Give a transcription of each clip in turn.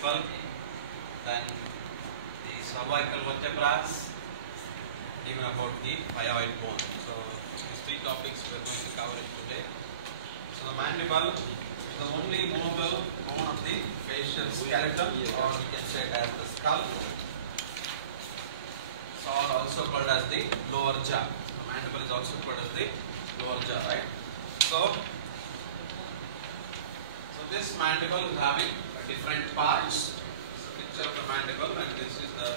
mandible, then the cervical vertebrae, even about the hyoid bone. So these three topics we are going to cover it today. So the mandible is the only movable bone of the facial skeleton, or we can say it as the skull. So also called as the lower jaw. The mandible is also called as the lower jaw, right? So this mandible is having different parts. This is a picture of the mandible, and this is the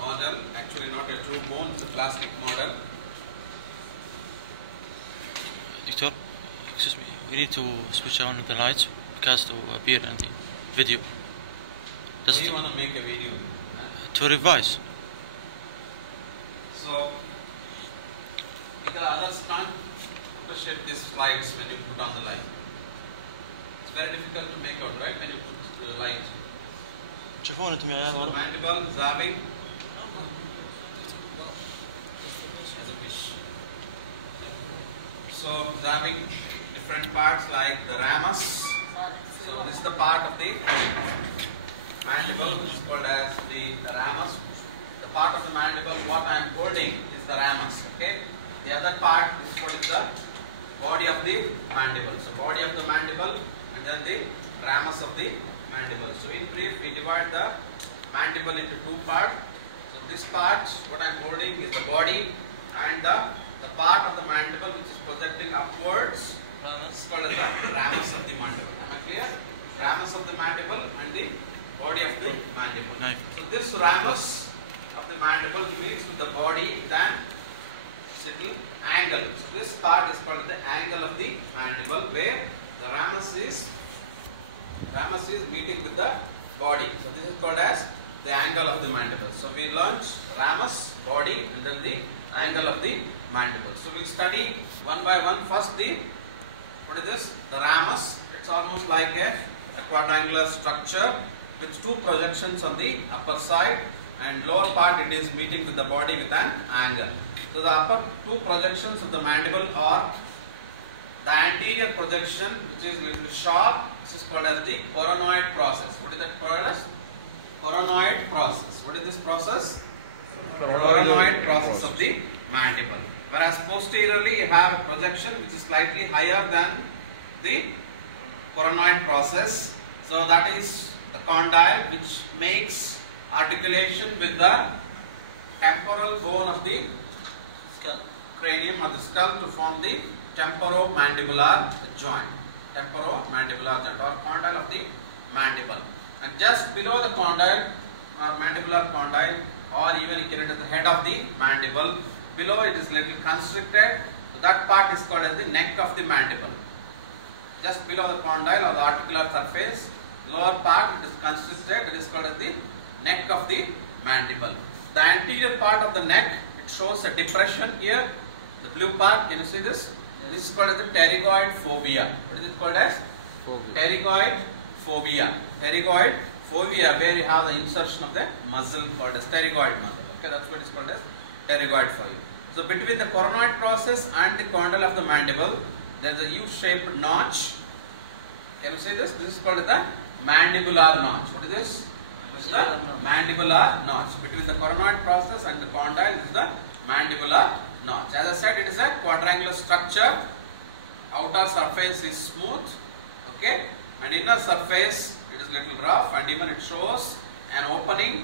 model. Actually, not a true bone; it's a plastic model. Doctor, excuse me. We need to switch on the lights because to appear in the video. Does he want to make a video? To revise. So, the others can't appreciate these slides when you put on the light. It's very difficult to make out, right? When you put the light. So, mandible is having as a fish. So, it's having different parts like the ramus. So, this is the part of the mandible which is called as the ramus. The part of the mandible what I am holding is the ramus. Okay. The other part is called the body of the mandible. So, body of the mandible and then the ramus of the mandible. So, in brief, we divide the mandible into two parts. So, this part what I am holding is the body, and the part of the mandible which is projecting upwards is called as the ramus of the mandible. Am I clear? Ramus of the mandible and the body of the mandible. Nice. So, this ramus of the mandible meets with the body then little angle. So, this part is called the angle of the mandible, where the ramus is meeting with the body. So, this is called as the angle of the mandible. So, we learned ramus, body, and then the angle of the mandible. So, we will study one by one. First, what is this? The ramus. It's almost like a quadrangular structure with two projections on the upper side, and lower part it is meeting with the body with an angle. So, the upper two projections of the mandible are the anterior projection, which is little sharp. This is called as the coronoid process. What is that called as? Coronoid process. What is this process? Coronoid process of the mandible. Whereas posteriorly you have a projection which is slightly higher than the coronoid process. So, that is the condyle, which makes articulation with the temporal bone of the cranium or the skull to form the temporomandibular joint. Temporomandibular joint or condyle of the mandible. And just below the condyle or mandibular condyle, or even you can at the head of the mandible, below it is little constricted. So, that part is called as the neck of the mandible. Just below the condyle or the articular surface, lower part it is constricted, it is called as the neck of the mandible. The anterior part of the neck, it shows a depression here. The blue part, can you see this? This is called as the pterygoid fovea. What is it called as? Pterygoid fovea. Pterygoid fovea, where you have the insertion of the muscle called as pterygoid muscle. Okay, that's what is called as pterygoid fovea. So, between the coronoid process and the condyle of the mandible, there is a U-shaped notch. Can you see this? This is called as the mandibular notch. What is this? This is the mandibular notch. Between the coronoid process and the condyle, this is the mandibular notch. As I said, it is a quadrangular structure. Outer surface is smooth, okay, and inner surface it is little rough, and even it shows an opening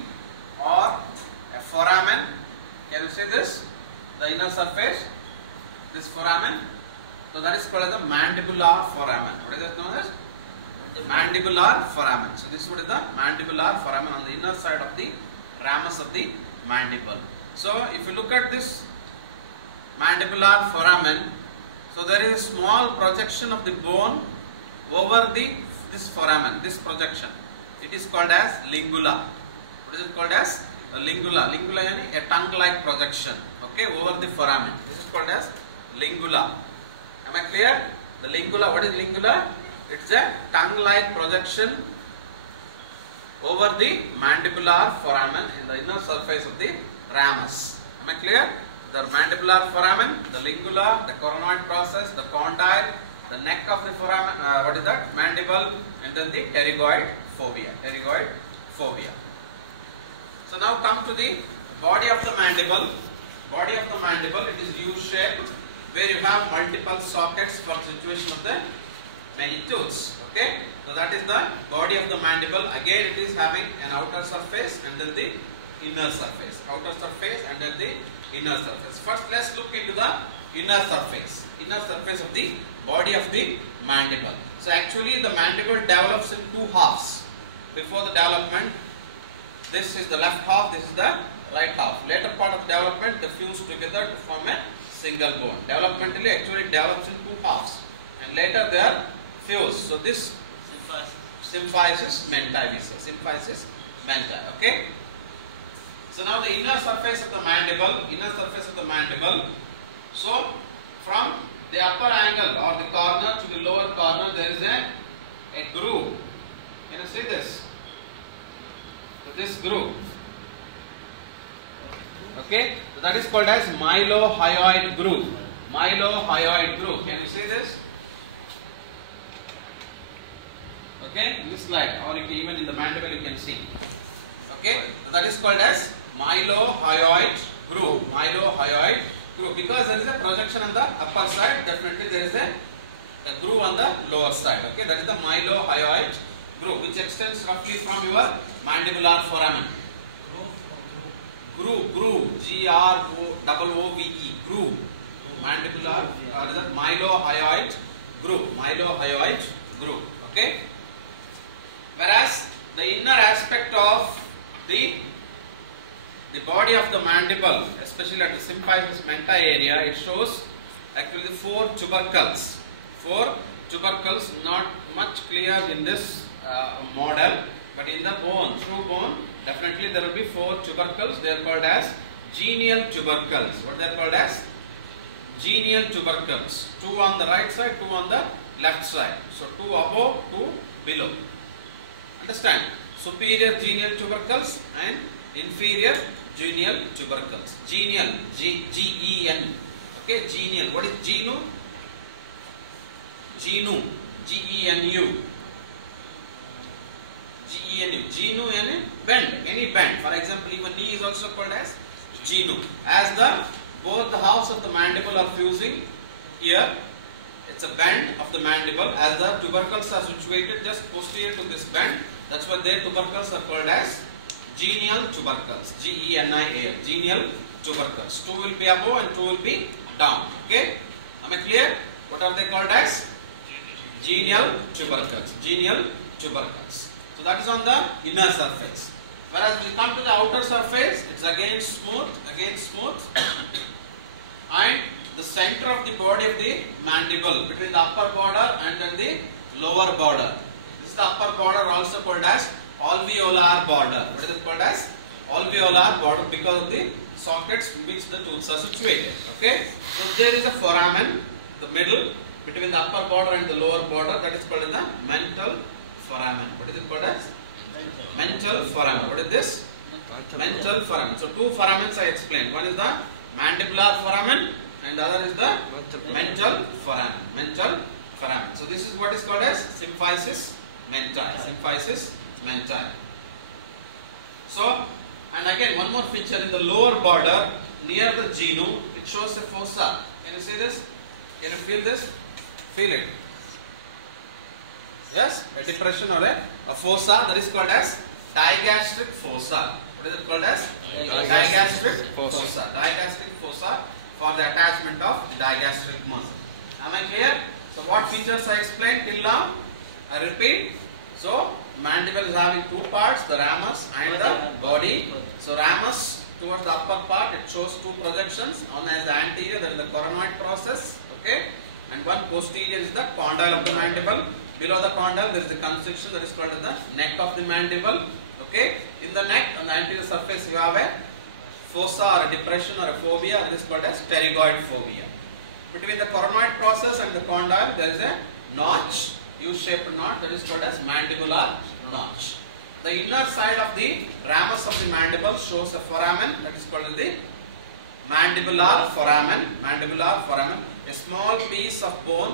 or a foramen. Can you see this? The inner surface, this foramen. So, that is called as the mandibular foramen. What is that known as? Mandibular foramen. So, this is what is the mandibular foramen on the inner side of the ramus of the mandible. So, if you look at this mandibular foramen, so there is a small projection of the bone over this foramen, this projection. It is called as lingula. What is it called as? A lingula. Lingula is a tongue-like projection, okay, over the foramen. This is called as lingula. Am I clear? The lingula, what is lingula? It's a tongue-like projection over the mandibular foramen in the inner surface of the ramus. Am I clear? The mandibular foramen, the lingula, the coronoid process, the condyle, the neck of the foramen, what is that? Mandible, and then the pterygoid fovea. Pterygoid fovea. So now come to the body of the mandible. Body of the mandible, it is U-shaped, where you have multiple sockets for situation of the many tooths. Okay, so that is the body of the mandible. Again, it is having an outer surface and then the inner surface. Outer surface and then the inner surface. First, let's look into the inner surface. Inner surface of the body of the mandible. So actually, the mandible develops in two halves. Before the development, this is the left half, this is the right half. Later part of development, they fuse together to form a single bone. Developmentally, actually develops in two halves, and later they are fused. So this symphysis mentae, we say symphysis mentae. Okay. So now the inner surface of the mandible. Inner surface of the mandible. So from the upper angle or the corner to the lower corner, there is a groove. Can you see this? So this groove. Okay, so that is called as mylohyoid groove. Mylohyoid groove. Can you see this? Okay, in this slide, or even in the mandible you can see. Okay, so that is called as mylohyoid groove. Mylohyoid groove, because there is a projection on the upper side. Definitely there is a groove on the lower side. Okay, that is the mylohyoid groove, which extends roughly from your mandibular foramen. Groove, G-R-O-O-V-E, groove, mandibular, or is that mylohyoid groove, okay. Whereas the inner aspect of the body of the mandible, especially at the symphysis mentae area, it shows actually 4 tubercles. 4 tubercles, not much clear in this model, but in the bone, through bone, definitely there will be 4 tubercles. They are called as genial tubercles. What they are called as? Genial tubercles. 2 on the right side, 2 on the left side. So 2 above, 2 below. Understand? Superior genial tubercles and inferior genial tubercles. Genial, G-E-N. Okay, genial. What is genu? Genu, G-E-N-U. G-E-N-U. Genu, bend, any bend. For example, even knee is also called as genu. As both the halves of the mandible are fusing here, it's a bend of the mandible. As the tubercles are situated just posterior to this bend, that's why their tubercles are called as genial tubercles. G-E-N-I-A-L. Genial tubercles. 2 will be above and 2 will be down. Okay? Am I clear? What are they called as? Genial tubercles. Genial tubercles. So that is on the inner surface. Whereas we come to the outer surface, it's again smooth. And the center of the body of the mandible, between the upper border and then the lower border. This is the upper border, also called as alveolar border. What is it called as? Alveolar border, because of the sockets in which the tooths are situated. Okay? So there is a foramen, the middle, between the upper border and the lower border, that is called as the mental foramen. What is it called as? Mental foramen. What is this? Mental foramen. So 2 foramens I explained. One is the mandibular foramen and the other is the mental foramen. Mental foramen. So this is what is called as symphysis mentae. Symphysis mentae. So, and again one more feature in the lower border near the genu, it shows a fossa. Can you see this? Can you feel this? Feel it. Yes, a depression or a fossa, that is called as digastric fossa. What is it called as? Digastric fossa. Digastric fossa for the attachment of the digastric muscle. Am I clear? So what features I explained till now? I repeat. So mandible is having 2 parts, the ramus and the body. So ramus towards the upper part, it shows 2 projections. One is the anterior, that is the coronoid process. Okay, and one posterior is the condyle of the mandible. Below the condyle there is the constriction, that is called as the neck of the mandible. Okay, in the neck on the anterior surface you have a fossa or a depression or a fovea, that is called as pterygoid fovea. Between the coronoid process and the condyle there is a notch, U-shaped notch, that is called as mandibular notch. The inner side of the ramus of the mandible shows a foramen, that is called as the mandibular foramen. Mandibular foramen. A small piece of bone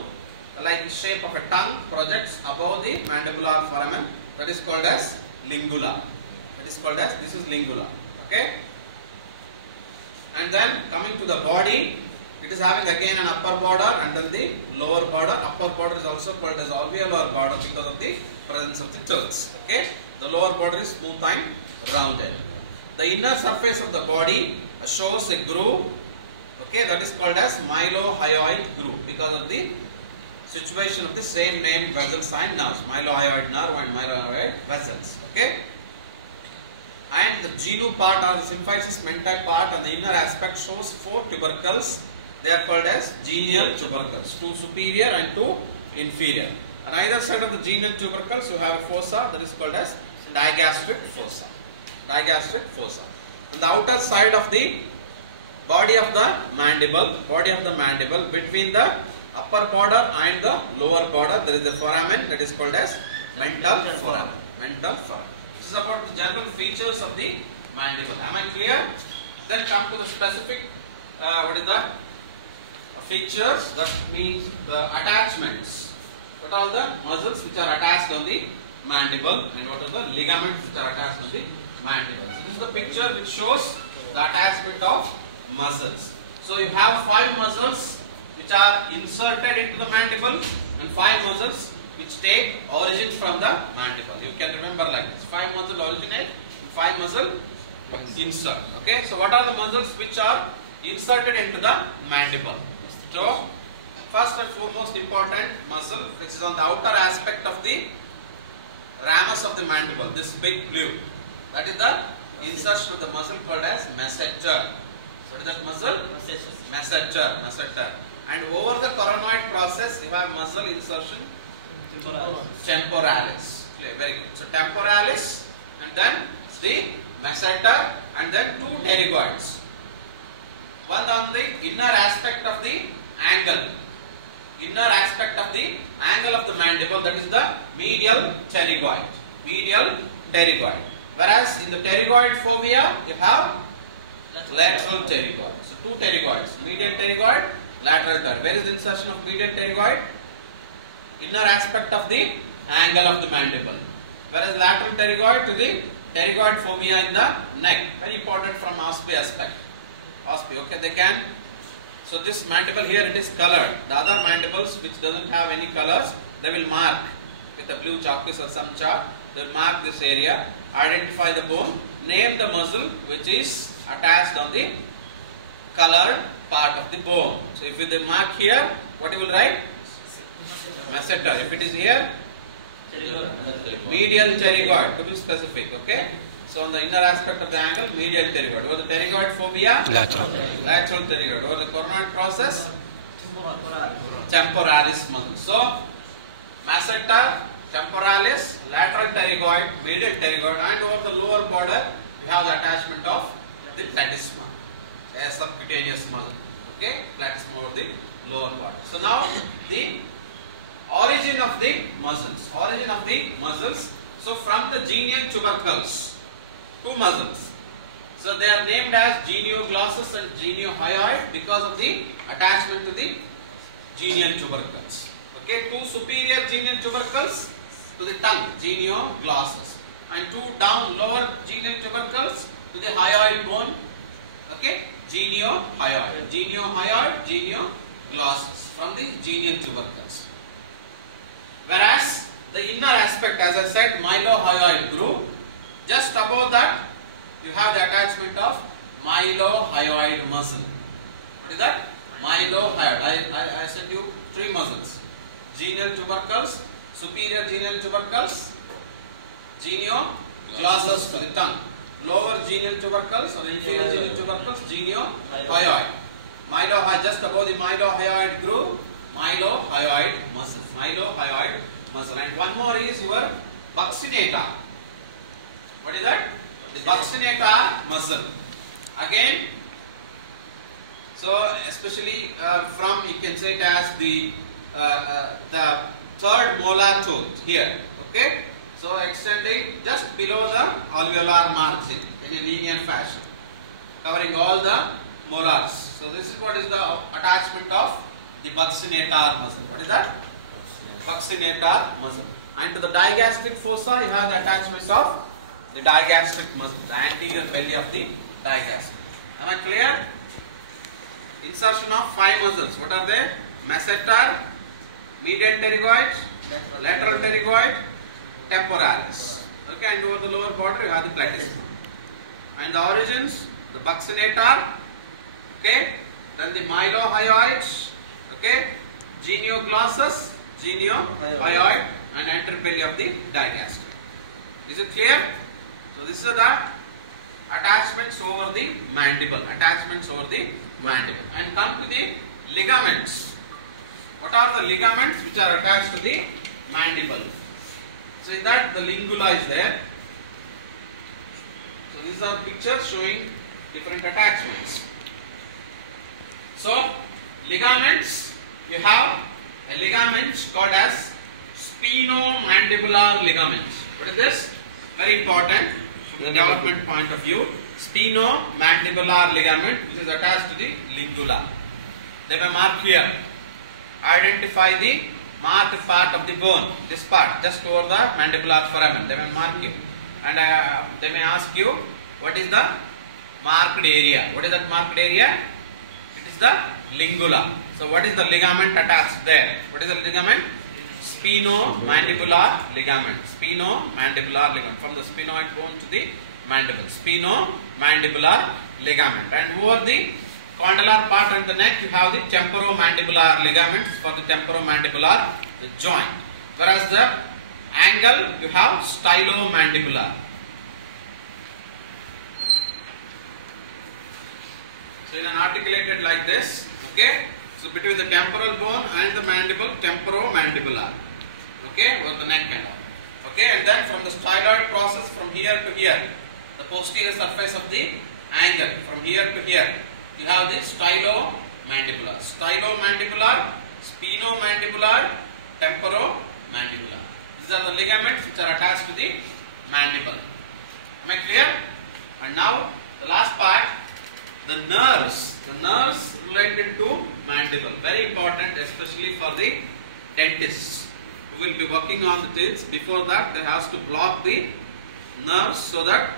like the shape of a tongue projects above the mandibular foramen. that is called as lingula. That is called as, this is lingula. Okay. And then coming to the body, it is having again an upper border and then the lower border. Upper border is also called as alveolar border because of the presence of the terts. Okay. The lower border is smooth and rounded. The inner surface of the body shows a groove. Okay, that is called as mylohyoid groove because of the situation of the same name vessels and nerves. Mylohyoid nerve and mylohyoid vessels. Okay. And the genu part or the symphysis mentae part and the inner aspect shows 4 tubercles. They are called as genial tubercles. 2 superior and 2 inferior. On either side of the genial tubercles you have a fossa that is called as digastric fossa. Digastric fossa. On the outer side of the body of the mandible, between the upper border and the lower border, there is a foramen that is called as mental foramen. Mental foramen. This is about the general features of the mandible. Am I clear? Then come to the specific, what is the features, that means the attachments. What are the muscles which are attached on the mandible and what are the ligaments which are attached on the mandible. So this is the picture which shows the attachment of muscles. So you have 5 muscles which are inserted into the mandible and 5 muscles which take origin from the mandible. You can remember like this. 5 muscles originate, 5 muscles insert. Okay. So what are the muscles which are inserted into the mandible? So first and foremost important muscle which is on the outer aspect of the ramus of the mandible. This big blue. That is the insertion of the muscle called as masseter. What is that muscle? Masseter. Masseter. And over the coronoid process you have muscle insertion temporalis. Very good. So temporalis and then the masseter and then 2 pterygoids. One on the inner aspect of the angle. Inner aspect of the angle of the mandible, that is the medial pterygoid. Medial pterygoid. Whereas in the pterygoid fovea you have lateral pterygoid. So 2 pterygoids. Medial pterygoid, lateral pterygoid. Where is the insertion of medial pterygoid? Inner aspect of the angle of the mandible. Whereas lateral pterygoid to the pterygoid fovea in the neck. Very important from OSPE aspect. OSPE, okay, they can. So this mandible here it is colored. The other mandibles which doesn't have any colors, they will mark with a blue chalk piece or some chalk. They will mark this area, identify the bone, name the muscle which is attached on the colored part of the bone. So if you mark here, what you will write? Masseter. If it is here, medial pterygoid, to be specific. Okay. So on the inner aspect of the angle, medial pterygoid. Over the pterygoid fovea, lateral pterygoid. Over the coronoid process, temporalis muscle. So masseter, temporalis, lateral pterygoid, medial pterygoid, and over the lower border we have the attachment of the platysma, a subcutaneous muscle. Okay, platysma over the lower border. So now the origin of the muscles. Origin of the muscles. So from the genial tubercles, 2 muscles. So they are named as genioglossus and geniohyoid because of the attachment to the genial tubercles. Okay, 2 superior genial tubercles to the tongue, genioglossus, and 2 down lower genial tubercles to the hyoid bone. Okay, geniohyoid, geniohyoid, genioglossus from the genial tubercles. Whereas the inner aspect, as I said, mylohyoid groove, just above that you have the attachment of mylohyoid muscle. What is that? Mylohyoid. I said you 3 muscles. Genial tubercles, superior genial tubercles, genioglossus to the tongue. Lower genial tubercles or inferior genial tubercles, geniohyoid. Mylohyoid, just above the mylohyoid groove, mylohyoid muscle. Mylohyoid muscle. And one more is your buccinata. What is that? The buccinata muscle. Again, so especially from, you can say it as the 3rd molar tooth here. Okay. So extending just below the alveolar margin in a linear fashion, covering all the molars. So this is what is the attachment of the buccinator muscle. What is that? Buccinator muscle. and to the digastric fossa you have the attachment of the digastric muscle, the anterior belly of the digastric. Am I clear? Insertion of 5 muscles. What are they? Masseter, median pterygoid, lateral pterygoid, temporalis. Okay, and over the lower border you have the platysma. And the origins, the buccinator, okay, then the mylohyoid, okay, genioglossus, geniohyoid, and interbelly of the digastric. Is it clear? So this is the attachments over the mandible. Attachments over the mandible. And come to the ligaments. What are the ligaments which are attached to the mandible? So in that the lingula is there. So these are pictures showing different attachments. So ligaments, you have a ligament called as spinomandibular ligament. What is this? Very important from the development point of view. Spinomandibular ligament which is attached to the lingula. They may mark here. Identify the marked part of the bone. This part just over the mandibular foramen. They may mark you. And they may ask you what is the marked area. What is that marked area? It is the lingula. So what is the ligament attached there? What is the ligament? Spinomandibular ligament. Spinomandibular ligament. From the sphenoid bone to the mandible. Spinomandibular ligament. And over the condylar part and the neck you have the temporomandibular ligaments for the temporomandibular joint. Whereas the angle you have stylomandibular. So in an articulated like this, okay. So between the temporal bone and the mandible, temporomandibular. Okay, over the neck and all. Okay, and then from the styloid process from here to here, the posterior surface of the angle from here to here, you have the stylomandibular. Stylomandibular, spinomandibular, temporomandibular. These are the ligaments which are attached to the mandible. Am I clear? And now the last part, the nerves. The nerves related to mandible. Very important, especially for the dentists who will be working on the teeth. Before that, they have to block the nerves so that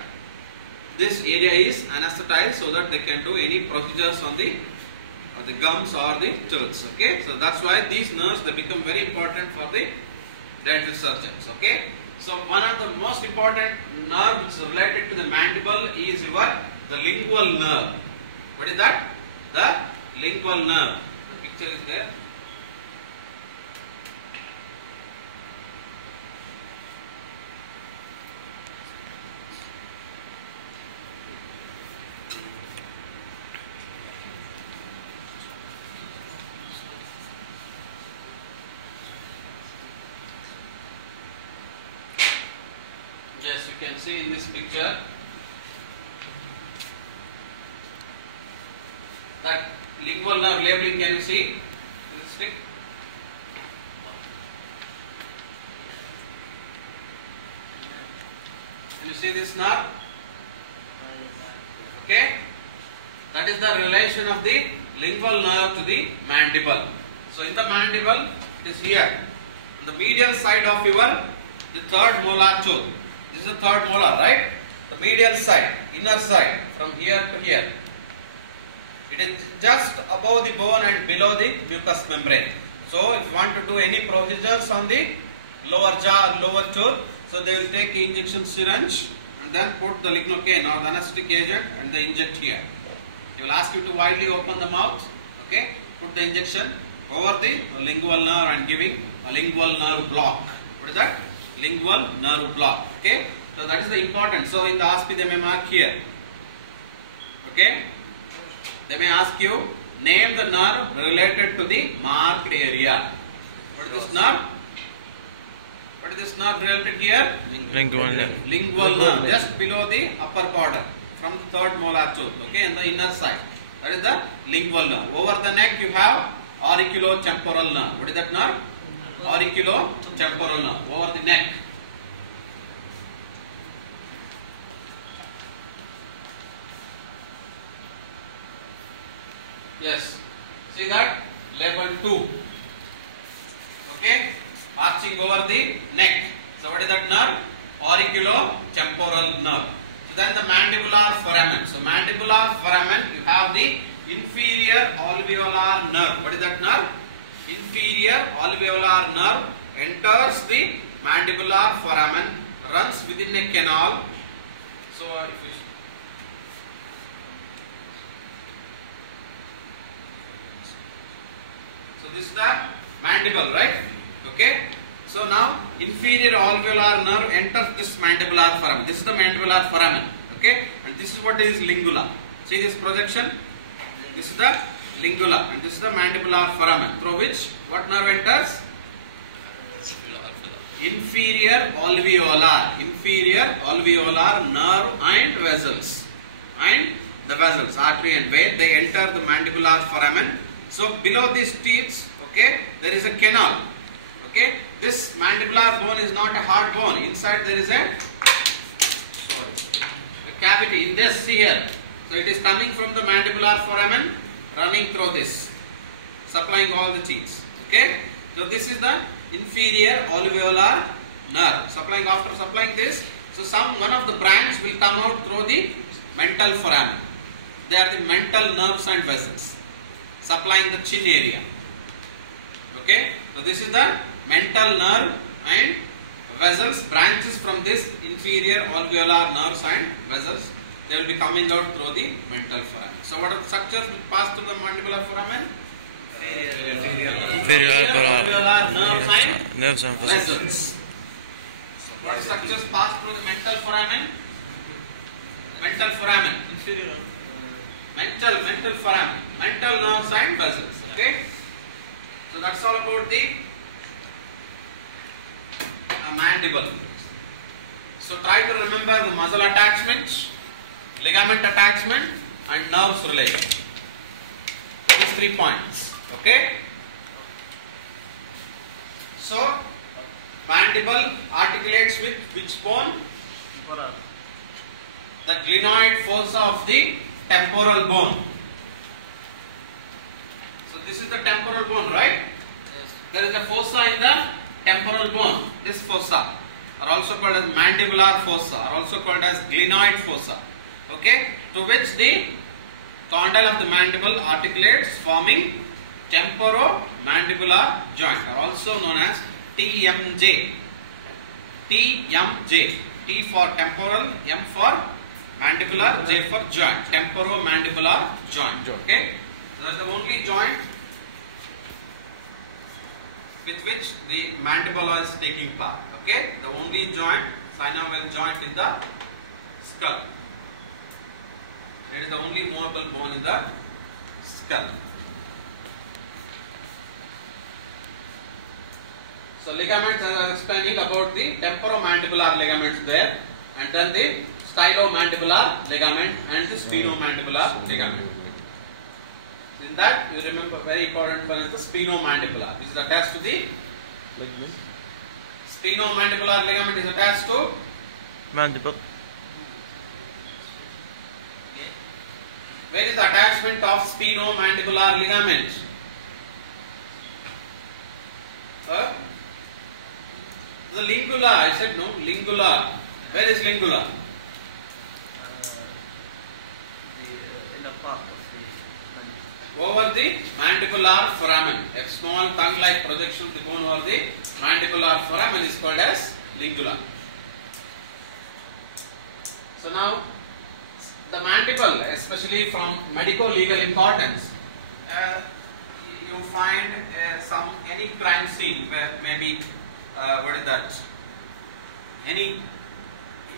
this area is anesthetized, so that they can do any procedures on the gums or the tooths. Okay, so that's why these nerves they become very important for the dental surgeons. Okay, so one of the most important nerve which is related to the mandible is the lingual nerve. What is that? The lingual nerve. The picture is there. Yes, you can see in this picture that lingual nerve labeling. Can you see this stick? Can you see this nerve? Okay, that is the relation of the lingual nerve to the mandible. So in the mandible, it is here, on the medial side of the third molar tooth. This is the third molar, right? The medial side, inner side, from here to here. It is just above the bone and below the mucous membrane. So if you want to do any procedures on the lower jaw, lower tooth, so they will take injection syringe and then put the lignocaine or the anesthetic agent and they inject here. They will ask you to widely open the mouth, okay? Put the injection over the lingual nerve and giving a lingual nerve block. What is that? Lingual nerve block. Okay, so that is the important. So in the OSPI they may mark here. Okay, they may ask you name the nerve related to the marked area. What is this nerve? What is this nerve related here? Lingual nerve. Lingual nerve, just below the upper border from the third molar tooth. Okay, in the inner side. That is the lingual nerve. Over the neck you have auriculotemporal nerve. What is that nerve? Auriculotemporal nerve over the neck. Yes, see that? Level 2. Okay, arching over the neck. So what is that nerve? Auriculotemporal nerve. So then the mandibular foramen. So mandibular foramen, you have the inferior alveolar nerve. What is that nerve? Inferior alveolar nerve enters the mandibular foramen, runs within a canal. So if you this is the mandible, right? Okay. So now inferior alveolar nerve enters this mandibular foramen. This is the mandibular foramen. Okay. And this is what is lingula. See this projection? This is the lingula and this is the mandibular foramen through which what nerve enters? Inferior alveolar nerve and vessels. And the vessels, artery and vein, they enter the mandibular foramen. So below these teeth, okay, there is a canal. Okay, this mandibular bone is not a hard bone. Inside there is a cavity in this here. So it is coming from the mandibular foramen, running through this, supplying all the teeth. Okay, so this is the inferior alveolar nerve. After supplying this, so one of the branch will come out through the mental foramen. They are the mental nerves and vessels, supplying the chin area. Okay, so this is the mental nerve and vessels, branches from this inferior alveolar nerves and vessels. They will be coming out through the mental foramen. So what are the structures which pass through the mandibular foramen? Inferior alveolar nerves and vessels. So what structures pass through the mental foramen? Mental foramen. Inferior. Mental foramen. Mental nerves and vessels. Okay. So that's all about the mandible. So try to remember the muscle attachment, ligament attachment and nerves relation. These 3 points. Okay. So mandible articulates with which bone? The glenoid fossa of the temporal bone. So this is the temporal bone, right? Yes. There is a fossa in the temporal bone. This fossa are also called as mandibular fossa, are also called as glenoid fossa. Okay, to which the condyle of the mandible articulates, forming temporomandibular joint, are also known as TMJ. TMJ. T for temporal, M for mandibular, J for joint. Temporomandibular joint. Okay, so that is the only joint with which the mandible is taking part. Okay, the only joint, synovial joint in the skull. It is the only movable bone in the skull. So ligaments, I was explaining about the temporomandibular ligaments there, and then the stylomandibular ligament and the sphenomandibular ligament. In that, you remember very important one is the sphenomandibular. This is attached to the ligament. Sphenomandibular ligament is attached to mandible. Where is the attachment of sphenomandibular ligament? The lingula, I said no, lingula. Where is lingula? The inner part of the mandible. Over the mandibular foramen. A small tongue-like projection of the bone over the mandibular foramen is called as lingula. So now, the mandible, especially from medico-legal importance, you find any crime scene where maybe what is that?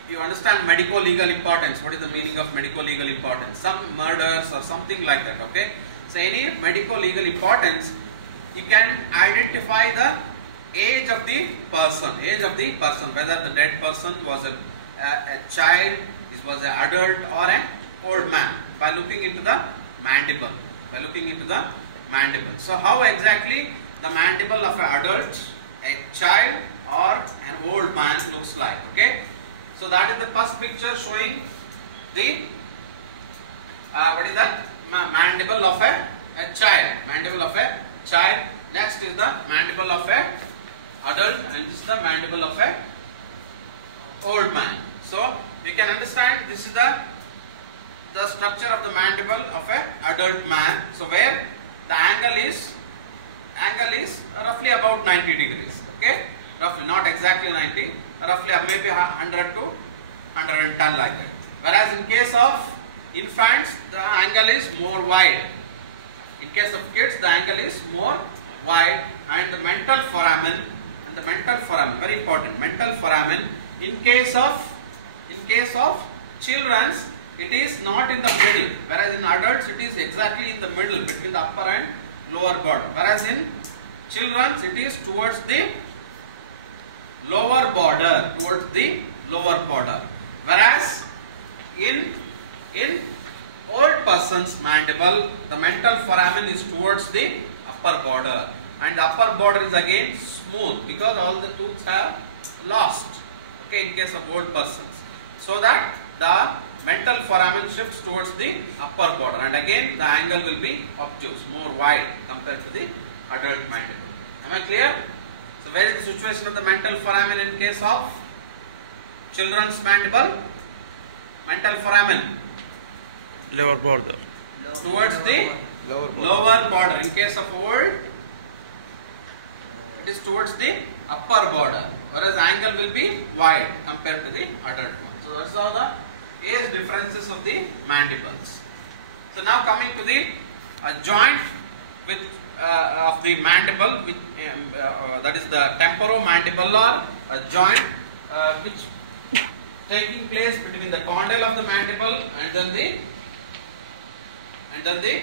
You understand medico-legal importance. What is the meaning of medico-legal importance? Some murders or something like that. Okay. So any medico-legal importance, you can identify the age of the person. Whether the dead person was a child, it was an adult or an old man, by looking into the mandible. So how exactly the mandible of an adult, a child or an old man looks like? Okay. So that is the first picture showing the what is that? Mandible of a child. Next is the mandible of a adult, and this is the mandible of a old man. So you can understand this is the structure of the mandible of an adult man. So where the angle is roughly about 90 degrees. Okay, roughly, not exactly 90, roughly maybe 100 to 110 like that. Whereas in case of infants, the angle is more wide. In case of kids, the angle is more wide, and the mental foramen, very important, mental foramen. In case of children, it is not in the middle, whereas in adults it is exactly in the middle between the upper and lower border. Whereas in children it is towards the lower border, Whereas in old person's mandible, the mental foramen is towards the upper border, and the upper border is again smooth because all the tooths have lost. Okay, in case of old persons, so that the mental foramen shifts towards the upper border, and again the angle will be obtuse, more wide compared to the adult mandible. Am I clear? So where is the situation of the mental foramen in case of children's mandible? Mental foramen Lower border. towards the lower border. In case of old, it is towards the upper border, whereas angle will be wide compared to the adult one. So that's how the age differences of the mandibles. So now coming to the joint with of the mandible, which, that is the temporomandibular joint, which taking place between the condyle of the mandible and then the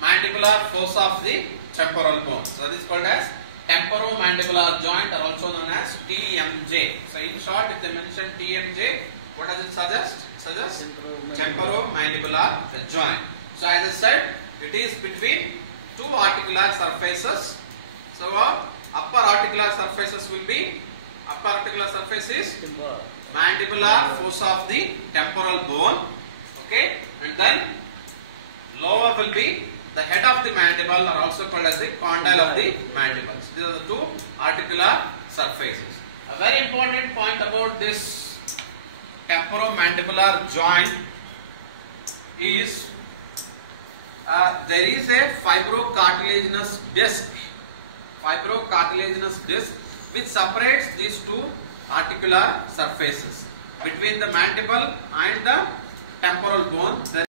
mandibular fossa of the temporal bone. So that is called as temporomandibular joint, or also known as TMJ. So in short, if they mention TMJ, what does it suggest? It suggests temporomandibular joint. So as I said, it is between two articular surfaces. So upper articular surfaces will be, upper articular surface is mandibular fossa of the temporal bone. Okay, and then lower will be the head of the mandible, or also called as the condyle of the mandible. So these are the two articular surfaces. A very important point about this temporomandibular joint is there is a fibrocartilaginous disc which separates these two articular surfaces. Between the mandible and the temporal bone, there